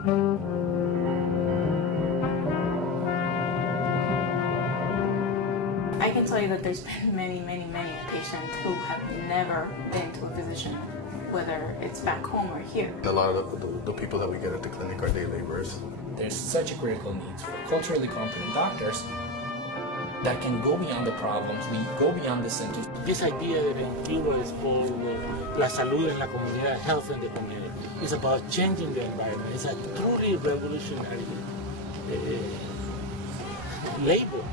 I can tell you that there's been many patients who have never been to a physician, whether it's back home or here. A lot of the people that we get at the clinic are day laborers. There's such a critical need for culturally competent doctors that can go beyond the problems, go beyond the symptoms. This idea that in Cuba is called la salud en la comunidad, health in the community, is about changing the environment. It's a truly revolutionary label.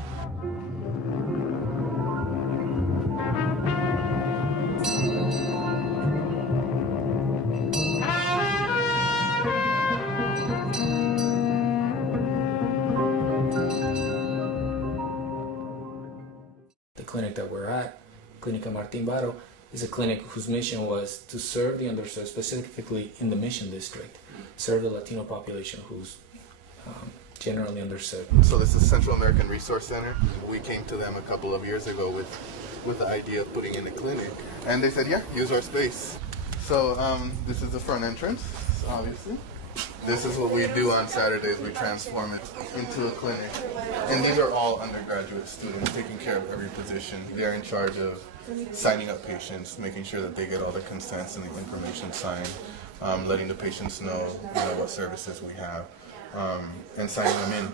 The clinic that we're at, Clinica Martin-Baro, is a clinic whose mission was to serve the underserved, specifically in the Mission District, serve the Latino population who's generally underserved. So this is Central American Resource Center. We came to them a couple of years ago with the idea of putting in a clinic, and they said, yeah, use our space. So this is the front entrance, obviously. This is what we do on Saturdays. We transform it into a clinic. And these are all undergraduate students taking care of every position. They're in charge of signing up patients, making sure that they get all the consents and the information signed, letting the patients know, what services we have, and signing them in,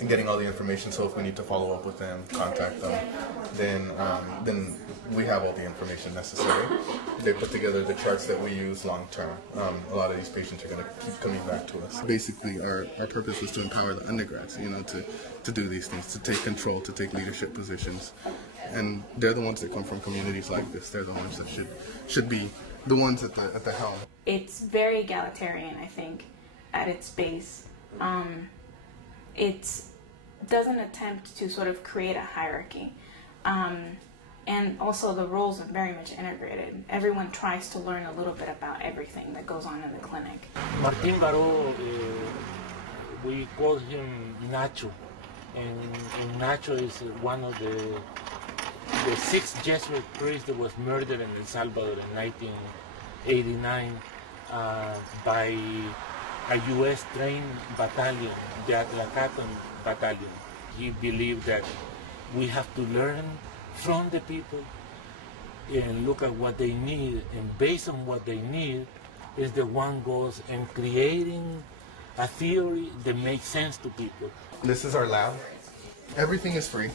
and getting all the information. So if we need to follow up with them, contact them, then we have all the information necessary. They put together the charts that we use long term. A lot of these patients are going to keep coming back to us. Basically, our purpose was to empower the undergrads, to do these things, to take control, to take leadership positions. And they're the ones that come from communities like this. They're the ones that should be the ones at the helm. It's very egalitarian, I think, at its base. It doesn't attempt to sort of create a hierarchy. And also the roles are very much integrated. Everyone tries to learn a little bit about everything that goes on in the clinic. Martin-Baro, we call him Nacho. And Nacho is one of the 6 Jesuit priests that was murdered in El Salvador in 1989 by a U.S. trained battalion, the Atlacatan battalion. He believed that we have to learn from the people and look at what they need, and based on what they need is the one goes in creating a theory that makes sense to people. This is our lab. Everything is free,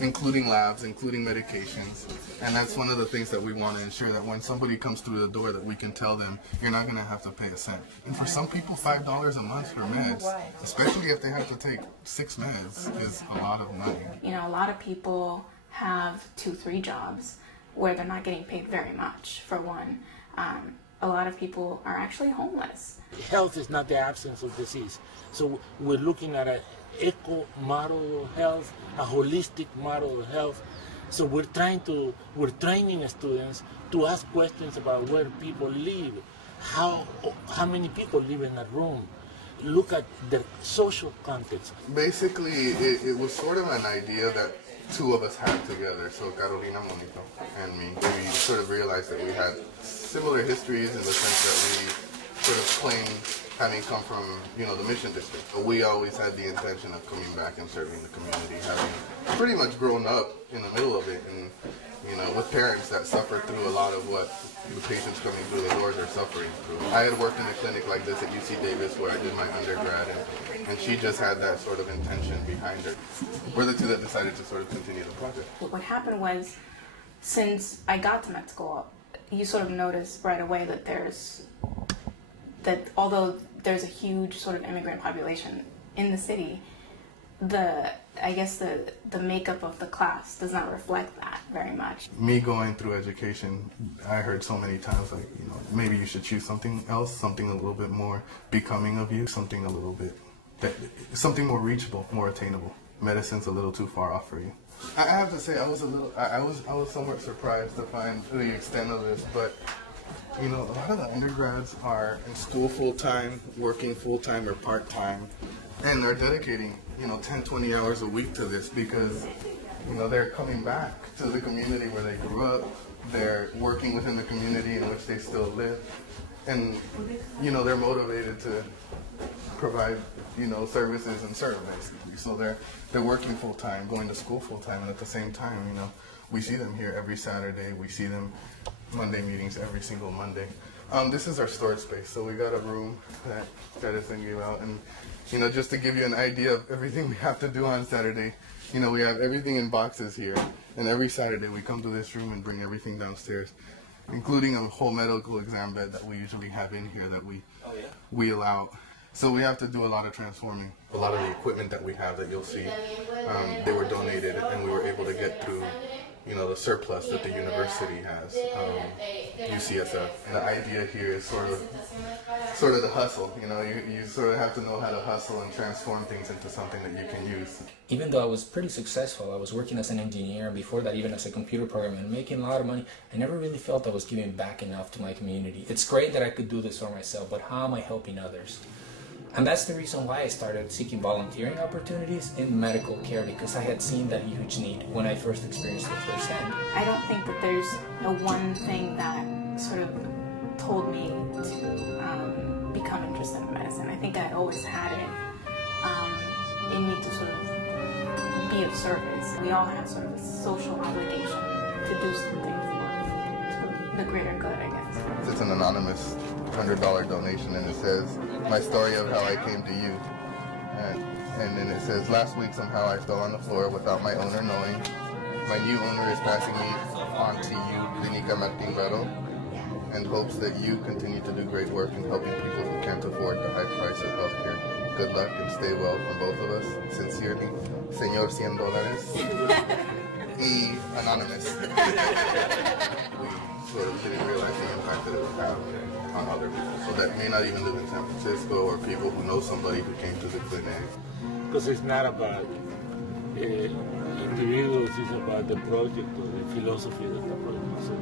including labs, including medications, and that's one of the things that we want to ensure, that when somebody comes through the door that we can tell them, you're not going to have to pay a cent. And for some people, $5 a month for meds, especially if they have to take 6 meds, is a lot of money. A lot of people have 2-3 jobs where they're not getting paid very much, for one. A lot of people are actually homeless. Health is not the absence of disease. So we're looking at an eco model of health, a holistic model of health. So we're training students to ask questions about where people live, how many people live in a room, look at the social context. Basically, it was sort of an idea that 2 of us had together, so Carolina, Monito, and me. We sort of realized that we had similar histories in the sense that we sort of claimed having come from, the Mission District. But we always had the intention of coming back and serving the community, having pretty much grown up in the middle of it, and, with parents that suffered through a lot of what the patients coming through the doors are suffering through. I had worked in a clinic like this at UC Davis where I did my undergrad, and she just had that sort of intention behind her. We're the 2 that decided to sort of continue the project. What happened was, since I got to med school, you sort of notice right away that although there's a huge sort of immigrant population in the city, I guess the makeup of the class does not reflect that very much. Me going through education, I heard so many times, like, maybe you should choose something else, something a little bit more becoming of you, something more reachable, more attainable. Medicine's a little too far off for you. I have to say, I was somewhat surprised to find the extent of this, but a lot of the undergrads are in school full-time, working full-time or part-time, and they're dedicating, 10, 20 hours a week to this because, they're coming back to the community where they grew up, they're working within the community in which they still live. and you know, they're motivated to provide, you know, services and serve, basically. So they're working full time, going to school full time, and at the same time, you know, we see them here every Saturday. We see them Monday meetings every single Monday. This is our storage space. So we got a room that Edison gave out, and you know, just to give you an idea of everything we have to do on Saturday, you know, we have everything in boxes here, and every Saturday we come to this room and bring everything downstairs, including a whole medical exam bed that we usually have in here that we allow. So we have to do a lot of transforming. A lot of the equipment that we have that you'll see, they were donated, and we were able to get through, you know, the surplus that the university has, UCSF. And the idea here is sort of the hustle. You know, you sort of have to know how to hustle and transform things into something that you can use. Even though I was pretty successful, I was working as an engineer, and before that even as a computer programmer, and making a lot of money, I never really felt I was giving back enough to my community. It's great that I could do this for myself, but how am I helping others? And that's the reason why I started seeking volunteering opportunities in medical care, because I had seen that huge need when I first experienced it firsthand. I don't think that there's a one thing that sort of told me to become interested in medicine. I think I always had it in me to sort of be of service. We all have sort of a social obligation to do something for the greater good, I guess. It's an anonymous $100 donation, and it says, "My story of how I came to you." And then it says, "Last week somehow I fell on the floor without my owner knowing. My new owner is passing me on to you, Clinica Martin-Baro, and hopes that you continue to do great work in helping people who can't afford the high price of healthcare. Good luck and stay well from both of us. Sincerely, Señor $100. E. Anonymous." We sort of didn't realize the impact that it would have on other people. So that may not even live in San Francisco, or people who know somebody who came to the clinic. Because it's not about individuals, it's about the project or the philosophy of the project. So.